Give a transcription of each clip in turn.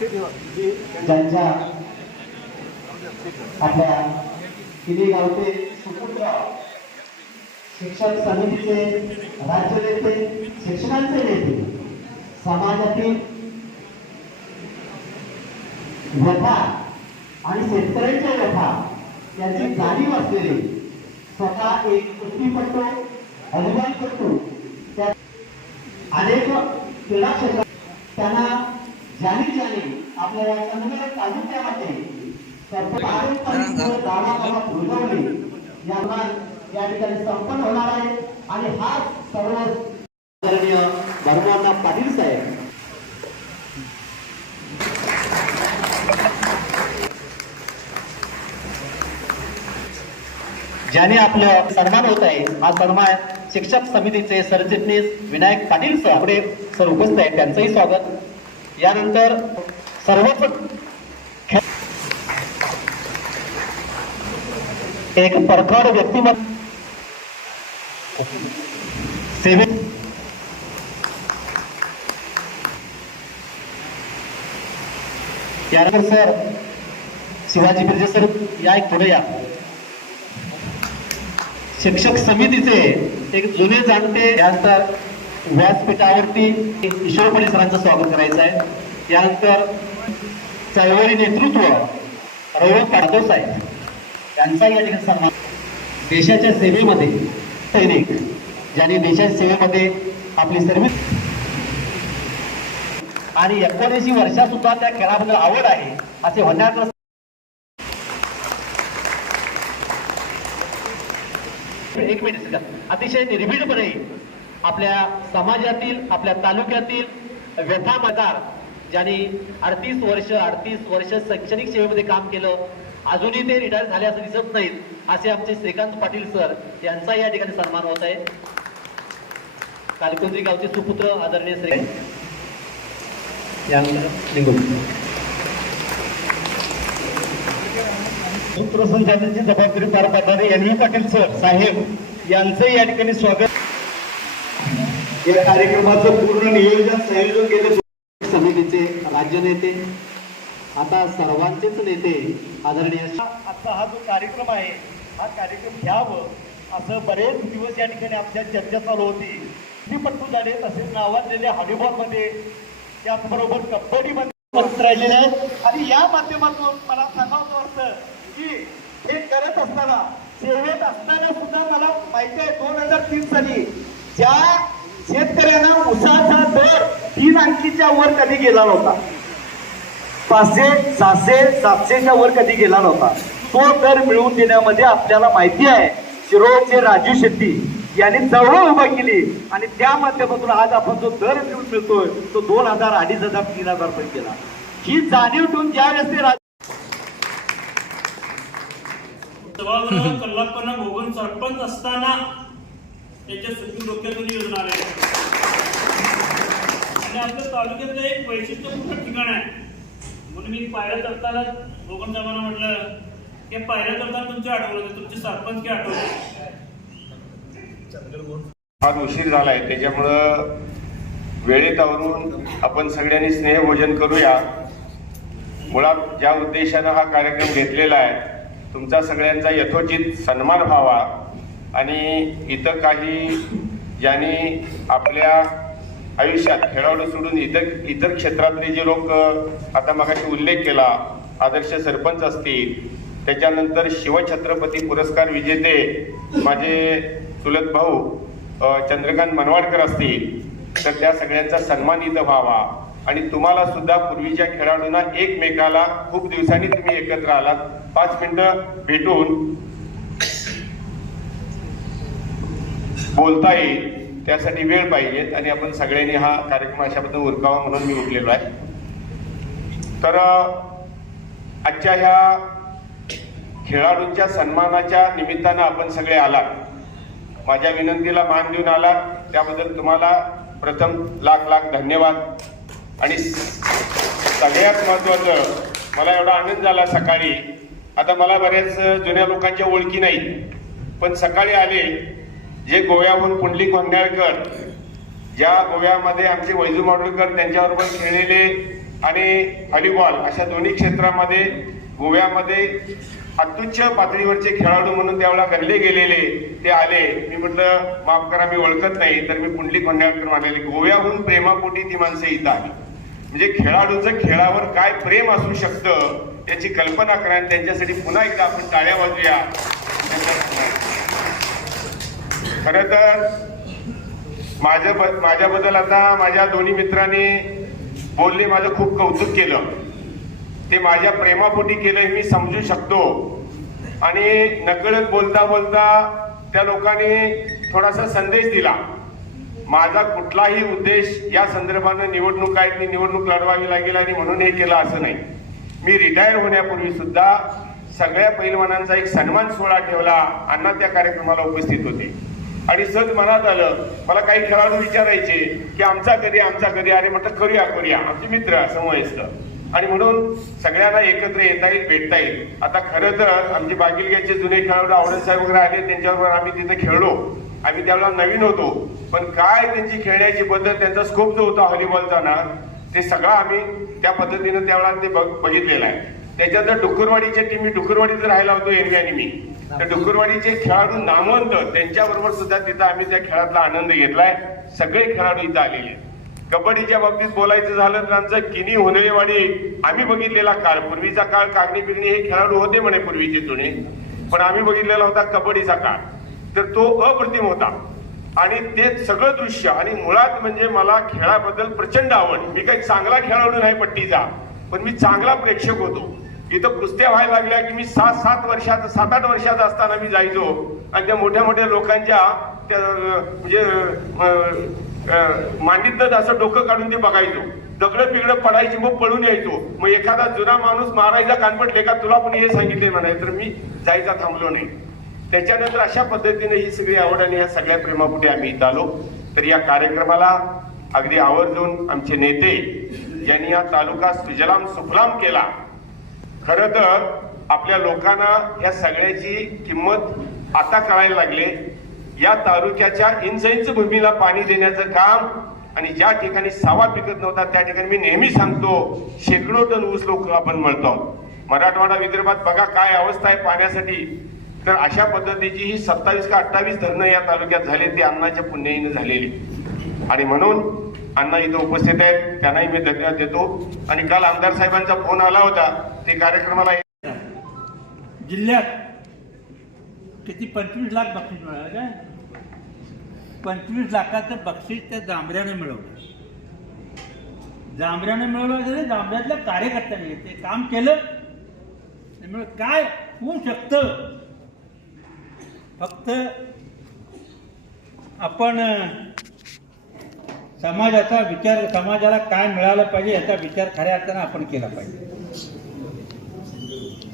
ज्यांच्या आपल्या किली गावचे सुपुत्र शिक्षण समितीचे राज्य नेते शिक्षणाचे नेते समाजातील व्यथा आणि शेतकऱ्यांच्या व्यथा याची जाणीव असलेले स्वतः एक कुस्तीपटू करतो त्या अनेक क्रीडा क्षेत्रात त्यांना जाणी आपल्या या तालुक्यामध्ये तर पारंपरिक गावागावात रुजवणे यांना या ठिकाणी संपन्न होणार आहे. आणि हा सर्व आदरणीय धर्मांना पाटील साहेब. ज्याने आपलं सन्मान होत आहे हा सन्मान शिक्षक समितीचे सरचिटणीस विनायक पाटील सर पुढे सर उपस्थित आहेत. त्यांचंही स्वागत. यानंतर सर्वच एक परखड व्यक्तिमत्व सेवे यानंतर सर शिवाजी बिर्जे सर या एक पुढे या. शिक्षक समितीचे एक जुने जाणते यानंतर व्यासपीठावरती ईश्वर पडे सरांचं स्वागत करायचं आहे. त्यानंतर चळवळी नेतृत्व रवळ पाडदो साहेब. त्यांचा या ठिकाणी सन्मान. देशाच्या सेवेमध्ये सैनिक ज्यांनी देशाच्या सेवेमध्ये आपली सर्विस आणि एकोणऐंशी वर्षा सुद्धा त्या खेळाबद्दल आवड आहे असे होण्याचं एक मिनिट अतिशय निर्भीडपणे आपल्या समाजातील आपल्या तालुक्यातील व्यथामदार ज्यांनी अडतीस वर्ष अडतीस वर्ष शैक्षणिक सेवेमध्ये काम केलं अजूनही ते रिटायर झाले असं दिसत नाहीत असे आमचे श्रीकांत पाटील सर यांचा या ठिकाणी सन्मान होत आहे. कालकुंद्री गावचे सुपुत्र आदरणीय श्री सूत्रसंचालनाची जबाबदारी पार पाडणारे एन पाटील सर साहेब यांचं या ठिकाणी स्वागत. या कार्यक्रमाचं पूर्ण नियोजन संयोजन केले समितीचे राज्य नेते. आता सर्वांचेच नेते आदरणीय आता हा जो कार्यक्रम आहे हा कार्यक्रम घ्यावं असं बरेच दिवस या ठिकाणी आमच्या चर्चा चालू होती. टीपट्टू झाले तसेच नावाजलेल्या हॉलीबॉलमध्ये त्याचबरोबर कबड्डीमध्ये उपस्थित राहिलेले आहेत. आणि या माध्यमातून मला सांगावं वाटतं की हे करत असताना सेवेत असताना सुद्धा मला माहिती आहे दोन हजार तीन साली ज्या शेतकऱ्यांना उसाचा दर तीन अंकीच्या वर कधी गेला नव्हता. पाचशे सहाशे सातशेच्या वर कधी गेला नव्हता. तो दर मिळवून देण्यामध्ये आपल्याला माहिती आहे शिरोळचे राजू शेट्टी यांनी चळवळ उभा केली आणि त्या माध्यमातून आज आपण जो दर मिळून मिळतोय तो दोन हजार अडीच हजार तीन हजार पर्यंत गेला. ही जाणीव ठेवून ज्या वेळेस ते राज- सभागृह कल्लापणा भोगून सरपंच असताना त्याच्या सुखी डोक्यातून योजना आल्या आणि आपल्या तालुक्यातलं एक वैशिष्ट्यपूर्ण ठिकाण आहे. म्हणून मी पायऱ्या चढताना भोगून साहेबांना म्हटलं की पायऱ्या चढताना तुमचे आठवलं तुमचे सरपंच की आठवले फार उशीर झाला आहे त्याच्यामुळं वेळेत आवरून आपण सगळ्यांनी स्नेहभोजन करूया. मुळात ज्या उद्देशानं हा कार्यक्रम घेतलेला आहे तुमचा सगळ्यांचा यथोचित सन्मान व्हावा. आणि इतर काही ज्यांनी आपल्या आयुष्यात खेळाडू सोडून इतर इतर क्षेत्रातले जे लोक आता मगाशी उल्लेख केला आदर्श सरपंच असतील त्याच्यानंतर शिवछत्रपती पुरस्कार विजेते माझे चुलत भाऊ चंद्रकांत मनवाडकर असतील तर त्या सगळ्यांचा सन्मान इथं व्हावा. आणि तुम्हाला सुद्धा पूर्वीच्या खेळाडूंना एकमेकाला खूप दिवसांनी तुम्ही एकत्र आलात. पाच मिनिटं भेटून बोलता येईल त्यासाठी वेळ पाहिजेत आणि आपण सगळ्यांनी हा कार्यक्रम अशा पद्धतीने उरकावा म्हणून मी उठलेलो आहे. तर आजच्या ह्या खेळाडूंच्या सन्मानाच्या निमित्तानं आपण सगळे आलात. माझ्या विनंतीला मान देऊन आलात. त्याबद्दल तुम्हाला प्रथम लाख लाख धन्यवाद. आणि सगळ्यात महत्वाचं मला एवढा आनंद झाला सकाळी. आता मला बऱ्याच जुन्या लोकांच्या ओळखी नाही पण सकाळी आले जे गोव्याहून पुंडलिक होंडाळकर ज्या गोव्यामध्ये आमचे वैजू माडुळकर त्यांच्याबरोबर खेळलेले आणि हॉलीबॉल अशा दोन्ही क्षेत्रामध्ये गोव्यामध्ये अत्युच्च पातळीवरचे खेळाडू म्हणून त्यावेळेला गणले गेलेले ते आले. मी म्हटलं माफ करा मी ओळखत नाही तर मी पुंडलिक होंडाळकर म्हणाले गोव्याहून प्रेमापोटी ती माणसं इथं आली. म्हणजे खेळाडूचं खेळावर काय प्रेम असू शकतं याची कल्पना करा आणि त्यांच्यासाठी पुन्हा एकदा आपण टाळ्या वाजूया. खर तर माझ्या ब- माझ्याबद्दल आता माझ्या दोन्ही मित्रांनी बोलले माझं खूप कौतुक केलं. ते माझ्या प्रेमापोटी केलं हे मी समजू शकतो. आणि नकळत बोलता बोलता त्या लोकांनी थोडासा संदेश दिला. माझा कुठलाही उद्देश या संदर्भानं निवडणूक आहेत मी निवडणूक लढवावी लागेल आणि म्हणून हे केलं असं नाही. मी रिटायर होण्यापूर्वी सुद्धा सगळ्या पैलवानांचा एक सन्मान सोहळा ठेवला. अण्णा त्या कार्यक्रमाला उपस्थित होते. आणि सज मनात आलं मला काही खेळाडू विचारायचे की आमचा कधी आमचा कधी? अरे म्हटलं करूया करूया. आमचे मित्र समवयस्क आणि म्हणून सगळ्यांना एकत्र येता येईल भेटता येईल. आता खरं तर आमचे बागिलग्याचे जुने खेळाडू आवडत साहेब वगैरे आले त्यांच्याबरोबर आम्ही तिथे खेळलो. आम्ही त्यावेळेला नवीन होतो. पण काय त्यांची खेळण्याची पद्धत त्यांचा स्कोप जो होता व्हॉलीबॉलचा ना ते सगळं आम्ही त्या पद्धतीनं त्यावेळेला ते बघ- बघितलेलं आहे. त्याच्यानंतर डुकरवाडीच्या टीम डुकरवाडीत राहायला होतो एरवी मी. त्या डुकरवाडीचे खेळाडू नामवंत त्यांच्याबरोबर सुद्धा तिथं आम्ही त्या खेळातला आनंद घेतलाय. सगळे खेळाडू इथं आलेले कबड्डीच्या बाबतीत बोलायचं झालं तर आमचं किनी होनळेवाडी आम्ही बघितलेला काळ पूर्वीचा काळ कागणी बिरणी हे खेळाडू होते म्हणे पूर्वीचे जुने. पण आम्ही बघितलेला होता कबड्डीचा काळ. तर तो अप्रतिम होता. आणि ते सगळं दृश्य आणि मुळात म्हणजे मला खेळाबद्दल प्रचंड आवड. मी काही चांगला खेळाडू नाही पट्टीचा पण मी चांगला प्रेक्षक होतो. इथं कुस्त्या व्हायला लागल्या की मी सात सात वर्षाचा सात आठ वर्षाचा असताना मी जायचो. आणि त्या मोठ्या मोठ्या लोकांच्या त्या म्हणजे अं, मांडीतनं असं डोकं काढून ते बघायचो. दगड बिगड पडायची मग पळून यायचो. मग एखादा जुना माणूस मारायचा कानपटले का तुला पण हे सांगितले म्हणाय तर मी जायचा थांबलो नाही. त्याच्यानंतर अशा पद्धतीने ही सगळी आवड आणि या सगळ्या प्रेमापुढे आम्ही इथं आलो तर या कार्यक्रमाला अगदी आवर्जून आमचे नेते ज्यांनी हा तालुका सुजलाम सुफलाम केला. खर तर आपल्या लोकांना या सगळ्याची किंमत आता कळायला लागले. या तालुक्याच्या इंच इंच भूमीला पाणी देण्याचं काम आणि ज्या ठिकाणी सावा पिकत नव्हता त्या ठिकाणी मी नेहमी सांगतो शेकडो टन ऊस लोक आपण म्हणतो मराठवाडा विदर्भात बघा काय अवस्था आहे पाण्यासाठी. तर अशा पद्धतीची ही सत्तावीस का अठ्ठावीस धरणं या तालुक्यात झाले ते अन्नाच्या पुण्याईनं झालेली. आणि म्हणून अण्णा इथं उपस्थित आहेत. त्यांनाही मी धन्यवाद देतो. आणि काल आमदार साहेबांचा फोन आला होता. ते कार्यक्रमाला जिल्ह्यात किती पंचवीस लाख बक्षीस मिळालं काय? पंचवीस लाखाचं बक्षीस त्या जांभऱ्याने मिळवलं. जांभऱ्याने मिळवलं गेलं जांभऱ्यातल्या कार्यकर्त्यांनी ते काम केलं. त्यामुळे काय होऊ शकतं? फक्त आपण समाजाचा विचार समाजाला काय मिळालं पाहिजे याचा विचार खऱ्या अर्थानं आपण केला पाहिजे.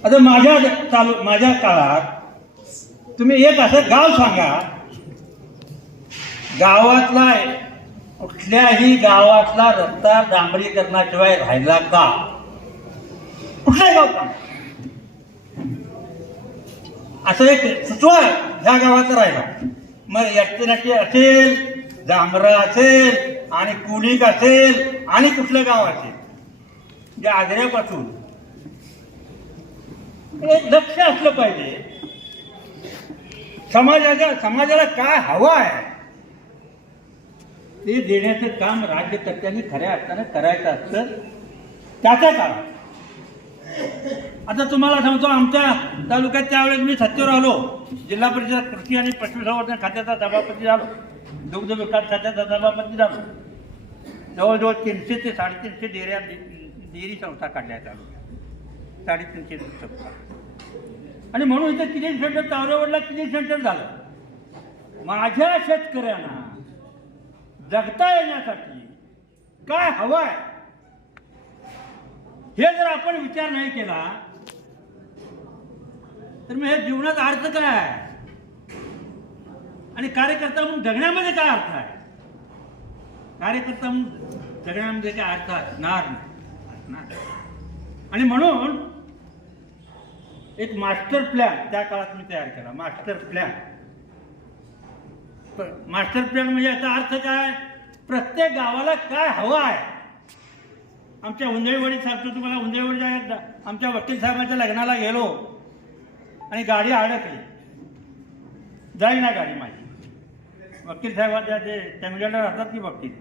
आता माझ्या चालू माझ्या काळात तुम्ही एक असं गाव सांगा गावातला कुठल्याही गावातला रस्ता डांबरीकरणाशिवाय राहिला का? कुठलाही गाव असं एक सुचवा ह्या गावात राहिला. मग एकटी असेल जांभरा असेल आणि कुलिक असेल आणि कुठलं गाव असेल जे आजऱ्यापासून एक लक्ष असलं पाहिजे. समाजाच्या समाजाला काय हवं आहे? ते देण्याचं काम राज्यकर्त्यांनी खऱ्या अर्थानं करायचं असतं. त्याचं काम. आता तुम्हाला सांगतो आमच्या तालुक्यात त्यावेळेस मी सत्तेवर आलो. जिल्हा परिषद कृषी आणि पशुसंवर्धन खात्याचा सभापती झालो. दुग्ध विकास खात्याचा सभापती झालो. जवळजवळ तीनशे ते साडेतीनशे डेऱ्या डेअरी संस्था काढल्या तालुक्यात साडेतीनशे संस्था. आणि म्हणून इथं किती सेंटर तावरेवरला किती सेंटर झालं. माझ्या शेतकऱ्यांना जगता येण्यासाठी काय हवं आहे हे जर आपण विचार नाही केला तर मग हे जीवनात अर्थ काय आहे? आणि कार्यकर्ता म्हणून जगण्यामध्ये काय अर्थ आहे? कार्यकर्ता सगळ्यांमध्ये काय अर्थ असणार असणार. आणि म्हणून एक मास्टर प्लॅन त्या काळात मी तयार केला मास्टर प्लॅन. मास्टर प्लॅन म्हणजे याचा अर्थ काय? प्रत्येक गावाला काय हवं आहे? आमच्या उंदेळवडी सांगतो तुम्हाला उंदेळवडीच्या आमच्या वकील साहेबांच्या लग्नाला गेलो आणि गाडी अडकली. जाईना गाडी माझी? वकील साहेबांच्या ते चंदगडला राहतात की वकील?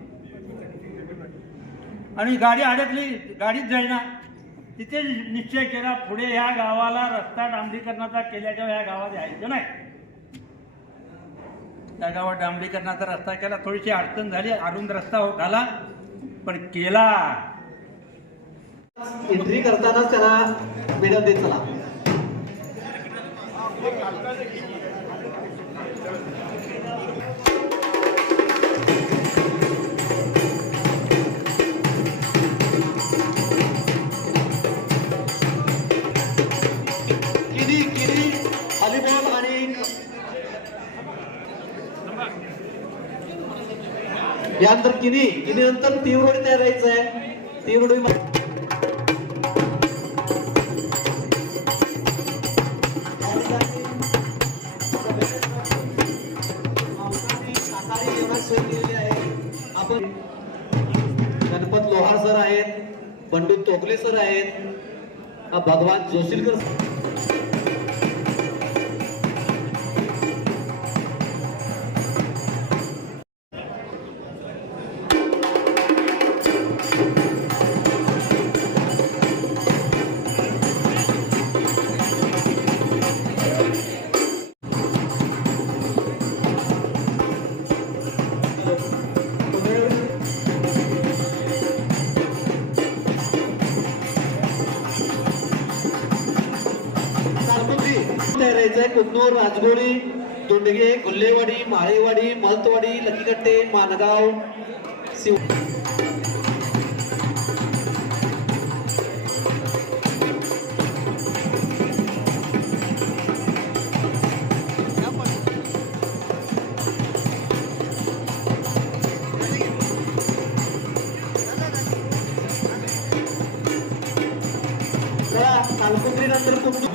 आणि गाडी अडकली गाडीच जाईना. तिथे निश्चय केला पुढे ह्या गावाला रस्ता डांबरीकरणाचा केल्याच्या ह्या गावात यायचं नाही. त्या गावात डांबरीकरणाचा रस्ता केला थोडीशी अडचण झाली अरुंद रस्ता हो- झाला पण केला. एंट्री करतानाच त्याला मॅडम देत चला. त्यानंतर किनी किनी नंतर तीव्रडी तयार व्हायचं आहे. तीव्रडी आपण गणपत लोहार सर आहेत पंडित तोकले सर आहेत भगवान जोशीलकर आहे कुन्नूर राजगोळी तोंडगे गुल्लेवाडी माळेवाडी महतवाडी लकीकट्टे मानगाव शिव चला, नंतर कुठून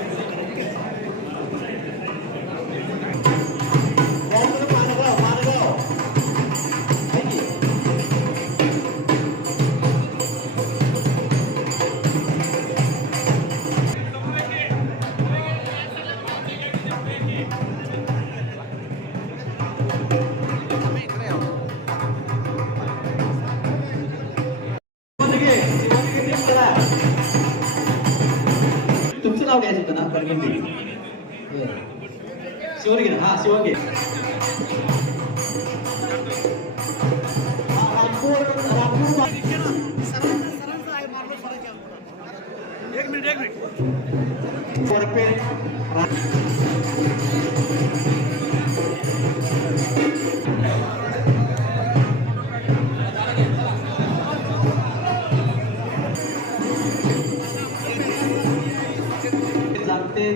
शिवंगी ना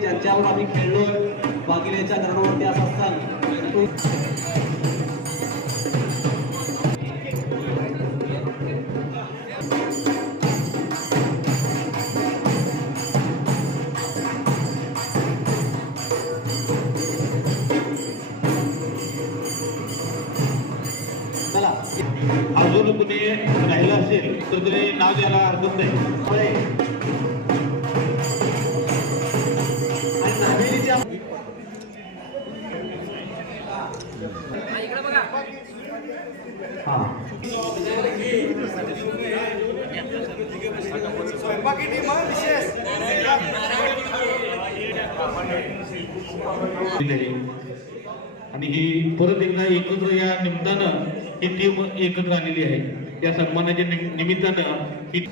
ज्यांच्यावर आम्ही खेळलोय बागिलेच्या ग्राउंडवरती असं अजून कुणी राहिलं असेल तर तुम्ही नाव द्यायला हरकत नाही. आणि ही परत एकदा एकत्र या निमित्तानं ही टीम एकत्र आलेली आहे. या सन्मानाच्या निमित्तानं ही